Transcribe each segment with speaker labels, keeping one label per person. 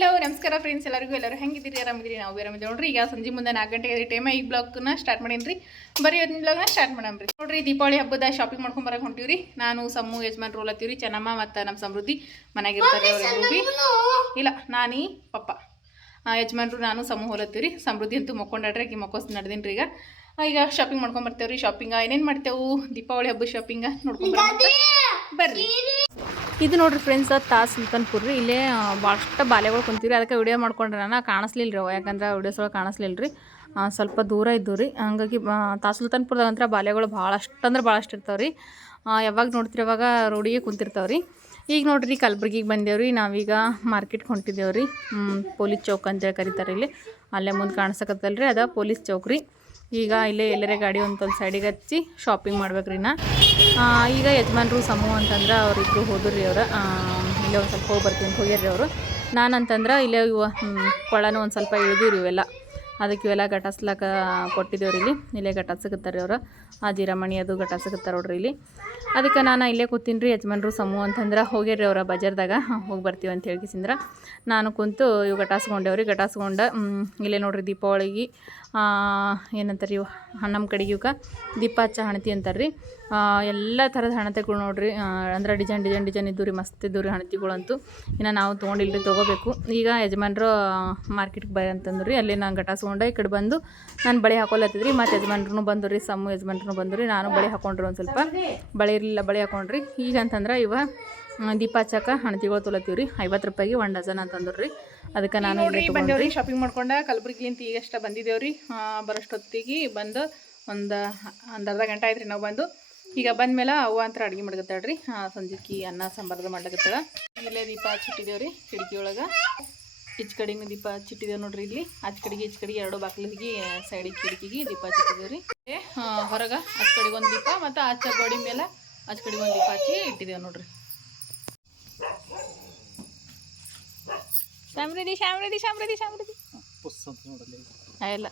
Speaker 1: Hello ನಮಸ್ಕಾರ friends ಎಲ್ಲರಿಗೂ ಎಲ್ಲರೂ ಹೆಂಗಿದ್ದೀರಿ? ಆರಾಮಿದ್ದೀರಿ? ನಾವು ಆರಾಮಿದ್ದೀವಿ. ನೋಡ್ರಿ ಈಗ ಸಂಜೆ ಮುಂದೆ ನಾಲ್ಕು ಗಂಟೆಗೆ ಟೈಮ್ ಈ ಬ್ಲಾಗ್ನ ಸ್ಟಾರ್ಟ್ ಮಾಡೀನಿ ಬರೀ ಇವತ್ತಿನ ಬ್ಲಾಗ್ನ ಸ್ಟಾರ್ಟ್ ಮಾಡಮ್ರಿ ನೋಡ್ರಿ ದೀಪಾವಳಿ ಹಬ್ಬದ ಶಾಪಿಂಗ್ ಮಾಡ್ಕೊಂಡ್ ಬರಕ್ ಹೊಂಟಿವ್ರಿ. ನಾನು ಸಮ್ಮು ಯಜಮಾನ್ ರೋಲ್ ಹತ್ತೀವ್ರಿ. ಚೆನ್ನಮ್ಮ ಮತ್ತು ನಮ್ಮ ಸಮೃದ್ಧಿ ಬಿ ಇಲ್ಲ ನಾನೀ ಪಪ್ಪ. ಯಜಮಾನ್ರು ನಾನು ಹೋಲತ್ತೀವಿ ರೀ ಸಮೃದ್ಧಿ ಅಂತೂ ಮಕ್ಕೊಂಡಾಡ್ರಿ ಈಗ ಮಕ್ಕೋಸ್ ನಡೆದಿನ್ರಿ ರೀ ಈಗ ಈಗ ಶಾಪಿಂಗ್ ಮಾಡ್ಕೊಂಡ್ ಬರ್ತೇವ್ರಿ. ಶಾಪಿಂಗ ಏನೇನು ಮಾಡ್ತೇವೆ? ದೀಪಾವಳಿ ಹಬ್ಬದ ಶಾಪಿಂಗ ನೋಡ್ಕೊಂಡ್ ಬರ್ರಿ. ಇದು ನೋಡ್ರಿ ಫ್ರೆಂಡ್ಸ್ ತಾ ಸುಲ್ತಾನ್ಪುರ್ ರೀ ಇಲ್ಲೇ ಭಾಳಷ್ಟು ಬಾಲೆಗಳು ಕುಂತೀವಿ ಅದಕ್ಕೆ ವಿಡಿಯೋ ಮಾಡ್ಕೊಂಡ್ರೆ ನಾನು ಕಾಣಿಸ್ಲಿಲ್ಲ ರೀ ಯಾಕಂದ್ರೆ ವಿಡಿಯೋಸ್ ಒಳಗೆ ಕಾಣಿಸ್ಲಿಲ್ಲ ರೀ ಸ್ವಲ್ಪ ದೂರ ಇದ್ದು ರೀ ಹಂಗಾಗಿ ತಾ ಸುಲ್ತಾನ್ಪುರದಾಗ ಅಂದ್ರೆ ಬಾಲೆಗಳು ಭಾಳಷ್ಟು, ಅಂದ್ರೆ ಭಾಳಷ್ಟು ಇರ್ತಾವೆ ರೀ ಯಾವಾಗ ನೋಡ್ತೀರಿ ಅವಾಗ ರೋಡಿಗೆ ಕುಂತಿರ್ತಾವೆ ರೀ ಈಗ ನೋಡ್ರಿ, ಕಲ್ಬುರ್ಗಿಗೆ ಬಂದೇವ್ರಿ. ನಾವೀಗ ಮಾರ್ಕೆಟ್ಗೆ ಹೊಂಟಿದ್ದೇವೆ ರೀ ಪೊಲೀಸ್ ಚೌಕ್ ಅಂತೇಳಿ ಕರೀತಾರೆ ಇಲ್ಲಿ. ಅಲ್ಲೇ ಮುಂದೆ ಕಾಣಿಸಕತ್ತಲ್ರಿ ರೀ ಅದ ಪೊಲೀಸ್ ಚೌಕ್ ರೀ ಈಗ ಇಲ್ಲೇ ಎಲ್ಲರೇ ಗಾಡಿ ಒಂದೊಂದು ಸೈಡಿಗೆ ಹಚ್ಚಿ ಶಾಪಿಂಗ್ ಮಾಡ್ಬೇಕ್ರಿ ನಾ. ಈಗ ಯಜಮಾನ್ರು ಸಮೂಹ ಅಂತಂದ್ರೆ ಅವರಿಬ್ರು ಹೋದ್ರಿ ಅವ್ರು. ಇಲ್ಲೇ ಒಂದು ಸ್ವಲ್ಪ ಹೋಗಿ ಬರ್ತೀನಿ ಹೋಗ್ಯಾರ್ರಿ ಅವರು. ನಾನಂತಂದ್ರೆ ಇಲ್ಲೇ ಇವ ಕೊಳನೂ ಒಂದು ಸ್ವಲ್ಪ ಇಳಿದಿರಿ ಇವೆಲ್ಲ. ಅದಕ್ಕೆ ಇವೆಲ್ಲ ಗಟಾಸ್ಲಾಕ ಕೊಟ್ಟಿದ್ದೇವ್ರಿ ಇಲ್ಲಿ. ಇಲ್ಲೇ ಗಟಾಸಕತ್ತಾರೆ ಅವ್ರು. ಆ ಜೀರಾಮಣಿ ಅದು ಗಟಾಸಕತ್ತಾರೆ ನೋಡ್ರಿ ಇಲ್ಲಿ. ಅದಕ್ಕೆ ನಾನು ಇಲ್ಲೇ ಕೂತೀನಿ ರೀ ಯಜಮಾನ್ರು ಸಮೂಹ ಅಂತಂದ್ರೆ ಹೋಗ್ಯಾರ್ರಿ ಅವರ ಬಜಾರ್ದಾಗ. ಹೋಗಿ ಬರ್ತೀವಿ ಅಂತ ಹೇಳ್ಕಿಸಿಂದ್ರೆ ನಾನು ಕುಂತು ಇವು ಗಟಾಸ್ಕೊಂಡೇವ್ರಿ ರೀ ಮ್, ಇಲ್ಲೇ ನೋಡ್ರಿ ದೀಪಾವಳಿಗೆ ಏನಂತಾರೆ ಇವು ನಮ್ಮ ಕಡೆಗೆ ಇವಕ್ಕೆ ದೀಪ ಹಚ್ಚ ಹಣತಿ ಅಂತಾರೆ ರೀ ಎಲ್ಲ ಥರದ ಹಣತೆಗಳು ನೋಡ್ರಿ ಅಂದ್ರೆ ಡಿಸೈನ್ ಡಿಸೈನ್ ಡಿಸೈನ್ ಇದ್ದು ರೀ ಮಸ್ತ್ ಇದ್ದು ರೀ ಹಣತಿಗಳಂತೂ. ಇನ್ನು ನಾವು ತೊಗೊಂಡಿಲ್ರಿ ತೊಗೋಬೇಕು. ಈಗ ಯಜಮಾನ್ರು ಮಾರ್ಕೆಟ್ಗೆ ಬರ ಅಂತಂದ್ರು ಅಲ್ಲಿ ನಾನು ಘಟಾಸ್ಕೊಂಡೆ ಈ ಕಡೆ ಬಂದು ನಾನು ಬಳೆ ಹಾಕೊಲತ್ತಿದ್ರಿ ಮತ್ತು ಯಜಮಾನ್ರು ಬಂದು ರೀ ಸಮ್ಮು ಯಜಮಾನ್ರು. ಬಂದು ರೀ ನಾನು ಬಳೆ ಹಾಕೊಂಡ್ರಿ ಒಂದು ಸ್ವಲ್ಪ. ಬಳೆ ಇರಲಿಲ್ಲ ಬಳೆ ಹಾಕೊಂಡ್ರಿ. ಈಗ ಅಂತಂದ್ರೆ ಇವ ದೀಪ ಹಚ್ಚಕ ಹಣತಿಗಳು ತೊಲತ್ತೀವಿ ರೀ ಐವತ್ತು ರೂಪಾಯಿಗೆ ಒಂದು ಡಜನ್ ಅಂತಂದ್ರು ರೀ ಅದಕ್ಕೆ ನಾನು ನೋಡ್ರಿ ಬಂದೇವ್ರಿ ಶಾಪಿಂಗ್ ಮಾಡ್ಕೊಂಡ ಕಲಬುರಗಿಲಿಂತ ಈಗಷ್ಟ ಬಂದಿದ್ದೇವ್ರಿ. ಬರೋಷ್ಟೊತ್ತಿಗೆ ಬಂದು ಒಂದು ಒಂದು ಅರ್ಧ ಗಂಟೆ ಆಯ್ತು ರೀ ನಾವು ಬಂದು. ಈಗ ಬಂದ್ಮೇಲೆ ಅವ್ವ ಅಂತ ಅಡುಗೆ ಮಾಡ್ಕತ್ತಾಳ್ರಿ. ಸಂಜೆಕಿ ಅನ್ನ ಸಾಂಬಾರ್ದು ಮಾಡ್ಲಕತ್ತಾಳ. ಆಮೇಲೆ ದೀಪ ಹಚ್ಚಿಟ್ಟಿದ್ದೇವ್ರಿ ಕಿಟಕಿ ಒಳಗೆ. ಈಚ್ ಕಡೆಗೂ ದೀಪ ಚಿಟ್ಟಿದೆ ನೋಡ್ರಿ ಇಲ್ಲಿ. ಆಚ್ ಕಡೆಗೆ ಈಚ್ ಕಡೆಗೆ ಎರಡು ಬಾಗಿಲಿಗೆ ಸೈಡಿಗೆ ಕಿಟಕಿಗೆ ದೀಪ ಚಿಟ್ಟಿದೇವ್ರಿ ರೀ ಹೊರಗೆ ಆಚ್ ಕಡೆಗೆ ಒಂದು ದೀಪ ಮತ್ತೆ ಆಚ ಗೋಡಿ ಮೇಲೆ ಆಚ ಕಡೆಗೆ ಒಂದು ದೀಪ ಹಚ್ಚಿ ಇಟ್ಟಿದ್ದೇವೆ ನೋಡ್ರಿ. ಶಾಮ್ರದಿ ಶಾಮ್ರದಿ ಶಾಮ್ರದಿ ಶಾಮ್ರದಿ. ಇಲ್ಲ.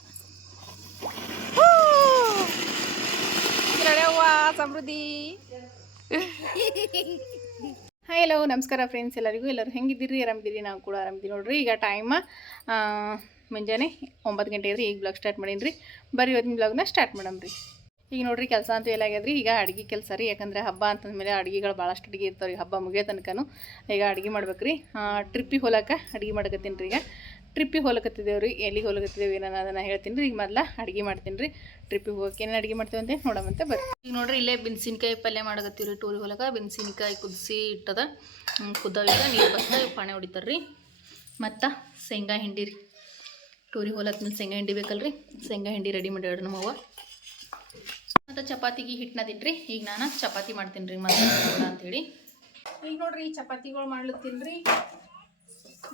Speaker 1: ಸಮೃದ್ಧಿ. ಹಾಯ್ ಹಲೋ ನಮಸ್ಕಾರ ಫ್ರೆಂಡ್ಸ್ ಎಲ್ಲರಿಗೂ? ಎಲ್ಲರೂ ಹೆಂಗಿದ್ದೀರಿ? ಆರಾಮಿದ್ದೀರಿ? ನಾವು ಕೂಡ ಆರಾಮಿದ್ದೀವಿ ನೋಡ್ರಿ. ಈಗ ಟೈಮ ಮುಂಜಾನೆ ಒಂಬತ್ತು ಗಂಟೆ ಇದ್ರಿ ಈಗ ಬ್ಲಾಗ್ ಸ್ಟಾರ್ಟ್ ಮಾಡೀನಿ ರೀ ಬರೀ ಇವತ್ತಿನ ಬ್ಲಾಗ್ನ ಸ್ಟಾರ್ಟ್ ಮಾಡಮ್ರಿ ಈಗ ನೋಡ್ರಿ ಕೆಲಸ ಅಂತೂ ಎಲ್ಲ ಈಗ ಅಡುಗೆ ಕೆಲಸ ರೀ. ಯಾಕಂದ್ರೆ ಹಬ್ಬ ಅಂತಂದಮೇಲೆ ಅಡುಗೆಗಳು ಭಾಳಷ್ಟು ಅಡುಗೆ ಇರ್ತಾವೆ ರೀ ಹಬ್ಬ ಮುಗಿಯೋ ತನಕನೂ. ಈಗ ಅಡುಗೆ ಮಾಡ್ಬೇಕು ರೀ ಟ್ರಿಪ್ಪಿಗೆ ಹೋಲಕ್ಕೆ ಅಡುಗೆ ಮಾಡಕತ್ತೀನಿ ರೀ ಈಗ. ಟ್ರಿಪ್ಪಿಗೆ ಹೋಲಕತ್ತಿದ್ದೇವೆ ರೀ. ಎಲ್ಲಿಗೆ ಹೋಲಕತ್ತಿದ್ದೇವೆ ಏನೋ ಅದನ್ನು ಹೇಳ್ತೀನಿ ರೀ. ಈಗ ಮೊದಲ ಅಡುಗೆ ಮಾಡ್ತೀನಿ ರೀ. ಟ್ರಿಪ್ಪಿಗೆ ಹೋಗಕ್ಕೆ ಏನೇನು ಅಡುಗೆ ಮಾಡ್ತೇವೆ ಅಂತ ನೋಡಮಂತೆ ಬರ್ರಿ ಈಗ ನೋಡ್ರಿ ಇಲ್ಲೇ ಬಿನ್ಸಿನ್ಕಾಯಿ ಪಲ್ಯ ಮಾಡಕತ್ತೀವಿ ರೀ ಟೂರಿಗೆ ಹೋಲಕ ಬಿನ್ಸಿನ್ಕಾಯಿ ಕುದಿಸಿ ಇಟ್ಟದ. ಕುದ್ದಾವಿದ ನೀರು ಬಸ್ದ ಪಾಣೆ ಹೊಡಿತಾರೆ ರೀ. ಮತ್ತು ಶೇಂಗಾ ಹಿಂಡಿ ರೀ. ಟೂರಿಗೆ ಹೋಲತ್ಮೇಲೆ ಶೇಂಗಾ ಹಿಂಡಿ ಬೇಕಲ್ರಿ. ಶೇಂಗಾ ಹಿಂಡಿ ರೆಡಿ ಮಾಡಿ ನಮ್ಮವ್ವ. ಮತ್ತು ಚಪಾತಿಗೆ ಹಿಟ್ಟನ್ನ ರೀ. ಈಗ ನಾನು ಚಪಾತಿ ಮಾಡ್ತೀನಿ ರೀ ಮತ್ತೆ ಅಂತೇಳಿ. ಈಗ ನೋಡ್ರಿ ಚಪಾತಿಗಳು ಮಾಡ್ಲತ್ತೀನಿ ರೀ.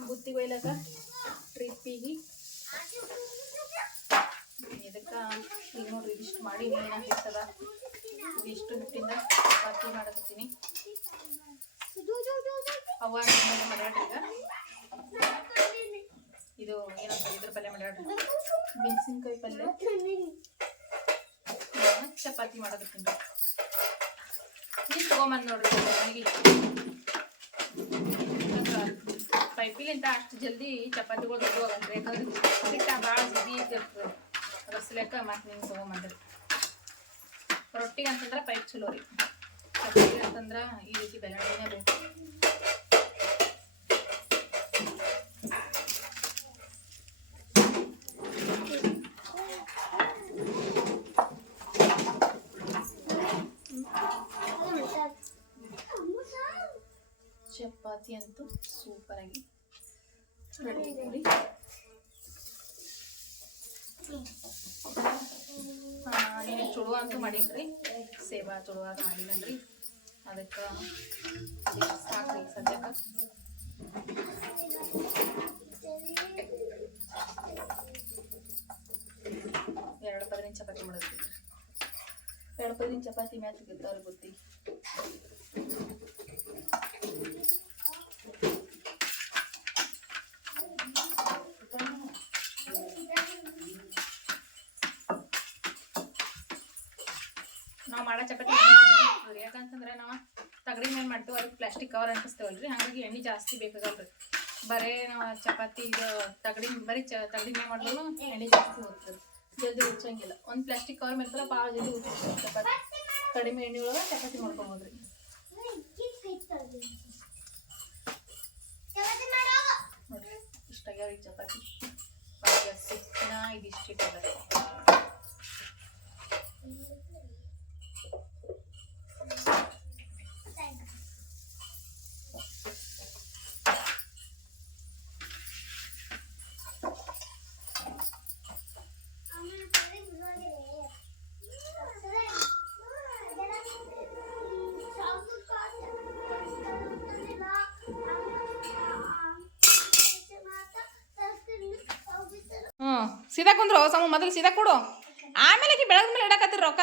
Speaker 1: ಬುತ್ತಿ ಒಯ್ಲಕ ಟ್ರಿಪ್ಪಿಗೆ ಇದಕ್ಕೆ ಈಗ ನೋಡ್ರಿ ಇದಿಷ್ಟು ಮಾಡಿ ಹಿಟ್ಟದ ಇದಿಷ್ಟು ಹಿಟ್ಟಿಂದ ಚಪಾತಿ ಮಾಡಕತ್ತೀನಿ. ಅವಾಗ ಇದು ಏನಂತ ಇದ್ರ ಪಲ್ಯ ಮಾಡ್ಯಾಡ್ರಿ ಮೆಣಸಿನ್ಕಾಯಿ ಪಲ್ಯ. ಚಪಾತಿ ಮಾಡೋದಕ್ಕಿಂತ ರೀ ಈಗ ತೊಗೊಂಬಂದು ನೋಡ್ರಿ ನನಗೆ ಪೈಪಿಲಿಂದ ಅಷ್ಟು ಜಲ್ದಿ ಚಪಾತಿಗಳು ದೊಡ್ಡ ಹೋಗಲ್ರಿ ಯಾಕಂದ್ರೆ ಸಿಕ್ಕ ಭಾಳ ಬಿಸಿ ಇರ್ತದೆ ರಸ್ಲೆಕ್ಕ ಮತ್ತೆ ನೀವು ತೊಗೊಂಬಂದ್ರಿ. ರೊಟ್ಟಿಗೆ ಅಂತಂದ್ರೆ ಪೈಪ್ ಚಲೋ ರೀ. ಚಪಾತಿ ಅಂತಂದ್ರೆ ಈ ರೀತಿ ಬೆಳವಣಿಗೆನೇ ಬೇಕು ಚಪಾತಿ ಅಂತೂ ಸೂಪರಾಗಿ ಚುಡುವ ಅಂತೂ ಮಾಡೀನಿ ಸೇವಾ ಚುಡುವ ಮಾಡಿನಲ್ರಿ ಅದಕ್ಕೆ ಸಾಕ್ರಿ ಸದ್ಯಕ್ಕೆ. ಎರಡು ಪದಿನ ಚಪಾತಿ ಮಾಡೋದ್ರಿ. ಎರಡು ಪದಿನ ಚಪಾತಿ ಮ್ಯಾಚ್ ಗೆದ್ದವ್ರಿಗೆ ಬುತ್ತಿ ಮಾಡೋ ಚಪಾತಿ ಯಾಕಂತಂದ್ರೆ ನಾವು ತಗಡಿ ಮೇಲೆ ಮಾಡ್ತೀವಿ ಅದಕ್ಕೆ ಪ್ಲಾಸ್ಟಿಕ್ ಕವರ್ ಅಂಟಿಸ್ತೇವಲ್ರಿ ಹಾಗಾಗಿ ಎಣ್ಣೆ ಜಾಸ್ತಿ ಬೇಕಾಗಲ್ರಿ. ಬರೇ ನಾವು ಚಪಾತಿ ಇದು ತಗಡಿ ಬರೀ ಚ ತಗಡಿ ಮೇಲೆ ಮಾಡಿದ್ರು ಎಣ್ಣೆ ಜಾಸ್ತಿ ಹೋಗ್ತದೆ. ಜಲ್ದಿ ಉಚ್ಚಂಗಿಲ್ಲ ಒಂದು ಪ್ಲಾಸ್ಟಿಕ್ ಕವರ್ ಮೇಲೆ ಭಾಳ ಜಲ್ದಿ ಉಚ್ಚ ಚಪಾತಿ. ಕಡಿಮೆ ಎಣ್ಣೆ ಒಳಗೆ ಚಪಾತಿ ಮಾಡ್ಕೊಬೋದ್ರಿ. ನೋಡ್ರಿ, ಇಷ್ಟಾಗ್ಯಾವ ಈ ಚಪಾತಿ. ನಾ ಇದಿಷ್ಟು ಇಟ್ಟದ ಸೀದಾ ಕುಂದ್ರು ಸಮ ಮೊದಲು ಸೀದಾ ಕೊಡು. ಆಮೇಲೆ ಆಕಿ ಬೆಳಗ್ದ ಮೇಲೆ ಇಡಕತ್ತೀರಿ ರೊಕ್ಕ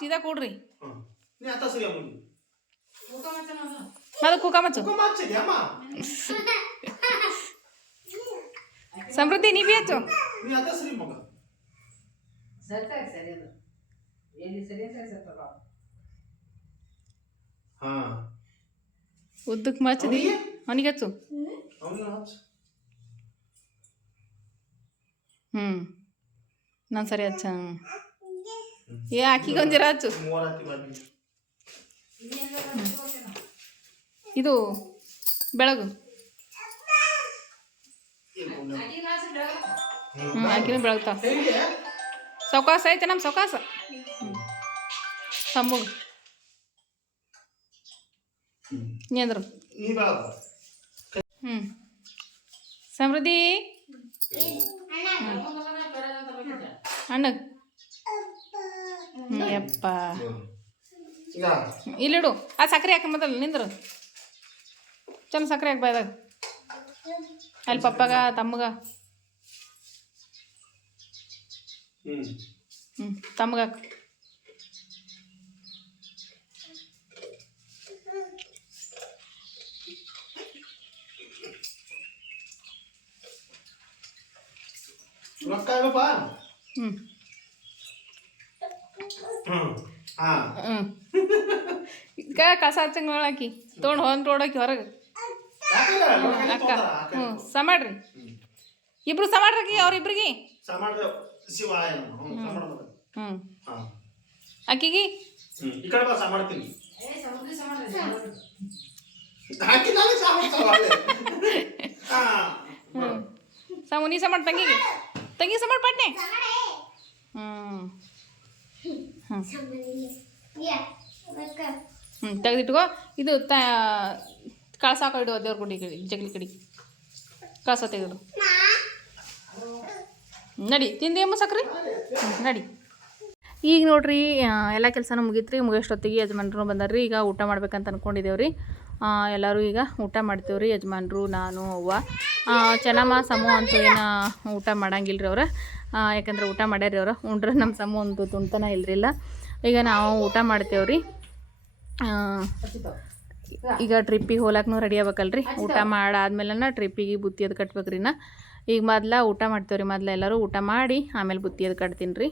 Speaker 1: ಸೀದಾ ಕೊಡ್ರಿ. ಕುಕ ಮಚ್ಚು. ಸಮೃದ್ಧಿ ನೀ ಬಿ ಹಚ್ಚು.
Speaker 2: ನೀ ಅತ್ತ ಸರಿ ಮಗ. ಹಾ.
Speaker 1: ಉದ್ದಕ್ಕೆ ಮಚ್ಚದಿ. ಅವನಿಗೆ? ಹಚ್ಚು. ಹ್ಞೂ ನಾನು ಸರಿ ಹಚ್ಚ ಏ ಆಕಿಗೆ ಒಂದಿರ ಹಚ್ಚು
Speaker 2: ಮೂವರ್ ಹಾಕಿ ಬನ್ನಿ
Speaker 1: ಇದು ಬೆಳಗು ಹ್ಞೂ ಆಕಿನೂ ಬೆಳಗ್ತಾವ ಸೌಕಾಸ ಐತೆ ನಮ್ಮ ಸೌಕಾಸ ಹ್ಞೂ ಸಮ್ಮಗ್ ನೀಂದ್ರು
Speaker 2: ನೀ ಬೇಡ
Speaker 1: ಹ್ಞೂ ಸಮೃದ್ಧಿ ಅಣ್ಣಗ್ ಯಪ್ಪ. ಇಲ್ಲಿಡು ಆ ಸಕ್ಕರೆ ಹಾಕ ಮೊದಲು ನಿಂದ್ರು. ಚಂದ ಸಕ್ಕರೆ ಹಾಕಿ ಬಾಯ್ದಾಗ ಅಲ್ಲಿ ಪಪ್ಪಗ ತಮ್ಮಗ. ಹ್ಞೂ ತಮ್ಮಗ ಹಾಕು
Speaker 2: ರೊಕ್ಕ ಆಗಪ್ಪ
Speaker 1: ಈಗ ಕಸ ಹಚ್ಚಂಗೆ ಹಾಕಿ ತೊಗೊಂಡು ಹೊಂದು ರೋಡಾಕಿ ಹೊರಗೆ. ಅಕ್ಕ. ಹ್ಞೂ ಸಮಾಡ್ರಿ. ಇಬ್ರು ಸಮಾಡ್ರಿ ಅವ್ರಿಬ್ರಿಗೆ. ಹ್ಞೂ ಅಕ್ಕಿಗೆ ಸಮು ನೀ ಸಮಾಡ್ ತಂಗಿಗೆ. ತಂಗಿ ಸಮಾಡ್ ಪಟ್ನೆ. ಹ್ಞೂ ತೆಗೆದಿಟ್ಕೋ. ಇದು ತ ಕಳಸಾಕ ಇಡುವ ದೇವ್ರ ಗುಡಿ ಕಡೆ ಜಗಲಿ ಕಡಿ. ಕಳಸ ತೆಗೆದು ನಡಿ. ತಿಂದೇಮ್ಮ ಸಕ್ರಿ? ನಡಿ. ಈಗ ನೋಡ್ರಿ ಎಲ್ಲ ಕೆಲಸನೂ ಮುಗೀತ್ರಿ. ಮುಗಿಯೋಷ್ಟೊತ್ತಿಗೆ ಯಜಮಾನ್ರು ಬಂದಾರ್ರಿ. ಈಗ ಊಟ ಮಾಡ್ಬೇಕಂತ ಅನ್ಕೊಂಡಿದ್ದೇವ್ರಿ ಆ, ಎಲ್ಲರೂ ಈಗ ಊಟ ಮಾಡ್ತೀವ್ರಿ, ಯಜಮಾನ್ರು, ನಾನು, ಅವ್ವ. ಚೆನ್ನಮ್ಮ, ಸಮು ಅಂತೂ ಏನು ಊಟ ಮಾಡಂಗಿಲ್ಲ ರೀ ಅವ್ರು ಯಾಕಂದ್ರೆ ಊಟ ಮಾಡ್ಯಾರಿ ಅವ್ರು. ಉಂಡ್ರೆ ನಮ್ಮ ಸಮು ಒಂದು ತುಂತನ ಇಲ್ಲರಿಲ್ಲ ಈಗ ನಾವು ಊಟ ಮಾಡ್ತೇವ್ರಿ. ಈಗ ಟ್ರಿಪ್ಪಿಗೆ ಹೋಲಾಕ್ನು ರೆಡಿ ಆಗ್ಬೇಕಲ್ರಿ. ಊಟ ಮಾಡಾದ್ಮೇಲೆ ಟ್ರಿಪ್ಪಿಗೆ ಬುತ್ತಿ ಅದು ಕಟ್ಬೇಕ್ರಿ ನಾ ಈಗ ಮೊದ್ಲು ಊಟ ಮಾಡ್ತೇವ್ರಿ, ಮೊದ್ಲು ಎಲ್ಲರೂ ಊಟ ಮಾಡಿ ಆಮೇಲೆ ಬುತ್ತಿ ಅದು ಕಟ್ತೀನಿ ರೀ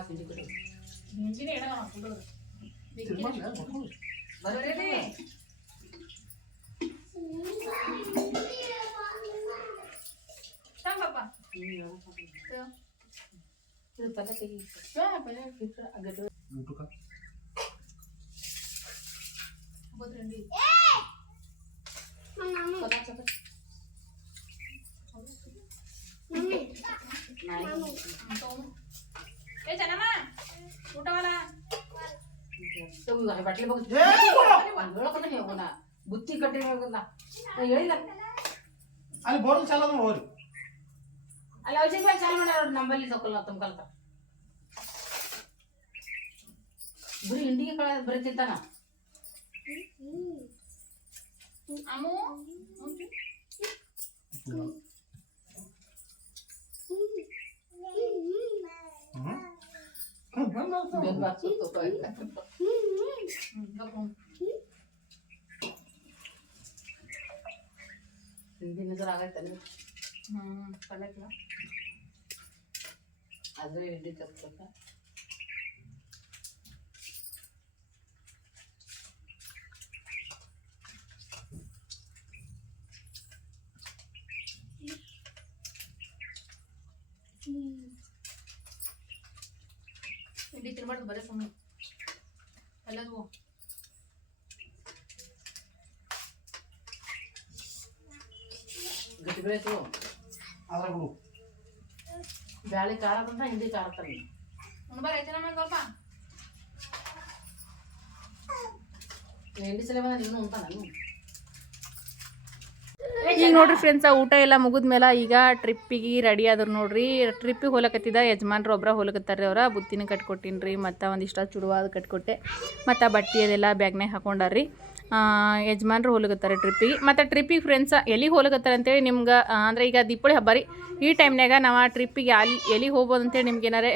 Speaker 3: वाचून तिकडे बरोबर आहे ते
Speaker 1: सांग बाप्पा
Speaker 3: तर त्याला काही हा, पहिल्या तिथं अगोदर
Speaker 2: उठू का
Speaker 1: बदरंडी.
Speaker 4: कोणाचं
Speaker 3: तर?
Speaker 4: नाही.
Speaker 1: तो
Speaker 2: ಊಟಕ್ಕ
Speaker 1: ಏ ಚೆನ್ನಮ್ಮ ಊಟವಲ್ಲ?
Speaker 3: ಬುತ್ತಿ ಕಟ್ಟಿ ಹೇಳಿಲ್ಲ.
Speaker 2: ಅಲ್ಲಿ ಬೋರ್ಲ್ ಚಾಲ ಹೋರಿ
Speaker 3: ಅಲ್ಲಿ ಔಷಧಿ ಮೇಲೆ ಚಾಲು ಮಾಡ್ಯಾರ ನಂಬಲ್ಲಿ ಸೊಕ್ಕಲ್ಲ ತುಂಬ ಕಲ್ತ ಬರೀ ಹಿಂಡಿಗೆ ಕಳ ಬರೀ ತಿಂತಾನ.
Speaker 1: ಅಮ್ಮು?
Speaker 3: हिंदी नज़र आ गए तने हम्म
Speaker 1: कल क्या
Speaker 3: आज एडिट कर
Speaker 1: सकता ತಿನ್ಬಾರ್ದು ಬರೀ ಸುಮ್ಮನೆ ಎಲ್ಲದು
Speaker 3: ಗಟ್ಟಿ ಬೆಳೆಸು.
Speaker 2: ಅದ್ರಾಗ
Speaker 3: ಬ್ಯಾಳಿ ಕಾರದಂತ ಬಂದ ಹಿಂದಿ ತಂದು
Speaker 1: ಉಣ್ಬಾರ ಐತೆ ನಮ್ಮ ಸ್ವಲ್ಪ
Speaker 3: ಹಿಂದಿ ಸಲ ಬಂದ ನೀನು ಉಂಟ ನಾನು?
Speaker 1: ಈಗ ನೋಡ್ರಿ ಫ್ರೆಂಡ್ಸ್ ಊಟ ಎಲ್ಲ ಮುಗಿದ್ಮೇಲೆ ಈಗ ಟ್ರಿಪ್ಪಿಗೆ ರೆಡಿ ಆದ್ರು ನೋಡ್ರಿ. ಟ್ರಿಪ್ಪಿಗೆ ಹೋಲಕತ್ತಿದ ಯಜಮಾನ್ರು ಒಬ್ರ ಹೋಲಕತ್ತಾರ್ರಿ ಅವ್ರ. ಬುತ್ತಿನ ಕಟ್ಕೊಟ್ಟಿನ್ರಿ, ಮತ್ತು ಒಂದಿಷ್ಟು ಚುಡುವ ಅದು ಕಟ್ಕೊಟ್ಟೆ. ಮತ್ತು ಬಟ್ಟೆ ಅದೆಲ್ಲ ಬ್ಯಾಗ್ನಾಗ ಹಾಕೊಂಡಾರ್ರಿ. ಯಜಮಾನ್ರು ಹೋಲಕತ್ತಾರೆ ಟ್ರಿಪ್ಪಿಗೆ ಮತ್ತು ಟ್ರಿಪ್ಪಿಗೆ ಫ್ರೆಂಡ್ಸ್ ಎಲ್ಲಿಗೆ ಹೋಲಕತ್ತಾರೆ ಅಂತೇಳಿ ನಿಮ್ಗೆ ಅಂದರೆ ಈಗ ದೀಪಾವಳಿ ಹಬ್ಬ ರೀ. ಈ ಟೈಮ್ನಾಗ ನಾವು ಆ ಟ್ರಿಪ್ಪಿಗೆ ಅಲ್ಲಿ, ಎಲ್ಲಿಗೆ ಹೋಗ್ಬೋದು ಅಂತೇಳಿ ನಿಮ್ಗೆ ಏನಾರೇ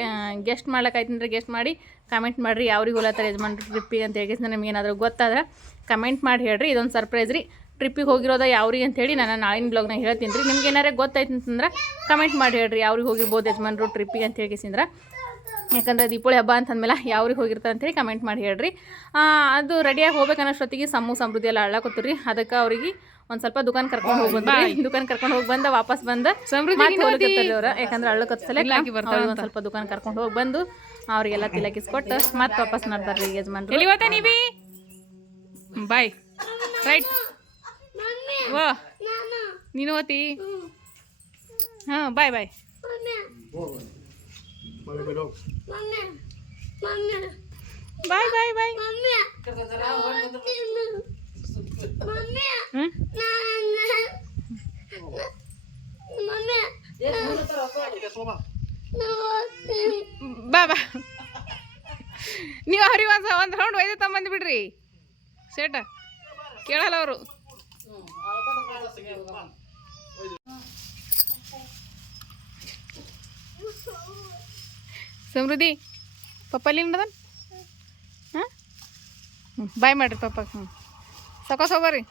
Speaker 1: ಗೆಸ್ಟ್ ಮಾಡ್ಲಕ್ಕಾಯ್ತಂದ್ರೆ ಗೆಸ್ಟ್ ಮಾಡಿ ಕಮೆಂಟ್ ಮಾಡಿರಿ. ಯಾವ್ರಿಗೆ ಹೋಲತ್ತಾರೆ ಯಜಮಾನ್ರು ಟ್ರಿಪ್ಪಿಗೆ ಅಂತ ಹೇಳಿ ನಿಮ್ಗೆ ಏನಾದರೂ ಗೊತ್ತಾದ್ರೆ ಕಮೆಂಟ್ ಮಾಡಿ ಹೇಳ್ರಿ. ಇದೊಂದು ಸರ್ಪ್ರೈಸ್ ರೀ. ಟ್ರಿಪ್ಪಿಗೆ ಹೋಗಿರೋದ ಯಾವ್ರಿಗೆ ಅಂತೇಳಿ ನಾನು ನಾಳಿನ ಬ್ಲಾಗ್ನ ಹೇಳ್ತೀನಿ ರೀ. ನಿಮ್ಗೆ ಏನಾರೇ ಗೊತ್ತಾಯ್ತು ಅಂತಂದ್ರೆ ಕಮೆಂಟ್ ಮಾಡಿ ಹೇಳ್ರಿ ಯಾವ್ರಿಗೆ ಹೋಗಿರ್ಬೋದು ಯಜಮಾನ್ರು ಟ್ರಿಪ್ಪಿಗೆ ಅಂತ ಹೇಳಿಸಿಂದ್ರೆ ಯಾಕಂದರೆ ದೀಪಾವಳಿ ಹಬ್ಬ ಅಂತಂದ್ಮೇಲೆ ಯಾವ್ರಿಗೆ ಹೋಗಿರ್ತಾರೆ ಅಂತೇಳಿ ಕಮೆಂಟ್ ಮಾಡಿ ಹೇಳ್ರಿ. ಆ, ಅದು ರೆಡಿಯಾಗಿ ಹೋಗ್ಬೇಕನ್ನೋಷ್ಟೊತ್ತಿಗೆ ಸಮ್ಮು ಸಮೃದ್ಧಿ ಎಲ್ಲ ಅಳ್ಳಾಕೊತ್ರಿ ಅದಕ್ಕೆ ಅವ್ರಿಗೆ ಒಂದು ಸ್ವಲ್ಪ ದುಕಾನ್ ಕರ್ಕೊಂಡು ಹೋಗಿ ಬಂದ್ರಿ. ದುಕಾನ್ ಕರ್ಕೊಂಡು ಹೋಗಿ ಬಂದ ವಾಪಸ್ ಬಂದ ಅವ್ರ. ಯಾಕಂದ್ರೆ ಅಳ್ಳಕತ್ತಲೆ ಒಂದು ಸ್ವಲ್ಪ ದುಕಾನ್ ಕರ್ಕೊಂಡು ಹೋಗಿ ಬಂದು ಅವ್ರಿಗೆಲ್ಲ ತಿಲಕಿಸ್ಕೊಟ್ಟು ಮತ್ತೆ ವಾಪಸ್ ಮಾಡ್ತಾರೆ ರೀ ಯಜಮಾನ್ರು ಎಲ್ಲಿ ಬಾಯ್. ರೈಟ್ ವಾ. ನೀನು ಓತಿ? ಹಾಂ ಬಾಯ್ ಬಾಯ್. ಬಾಯ್ ಬಾಯ್ ಬಾಯ್. ಬಾಬಾ ಬಾ ಬಾ. ನೀವು ಅವ್ರಿಗೆ ಒಂದು ಒಂದು ರೌಂಡ್ ಒಯ್ದು ತಗೊಂಬಂದು ಬಿಡ್ರಿ ಶೇಟ. ಕೇಳಲ್ಲ ಅವರು. ಸಮೃದ್ಧಿ ಪಪ್ಪ ನಡದನ್ ಹಾಂ? ಬಾಯ್ ಮಾಡಿರಿ ಪಪ್ಪ. ಹ್ಞೂ ಸಕೋಸ್ ಹೋಗೋರಿ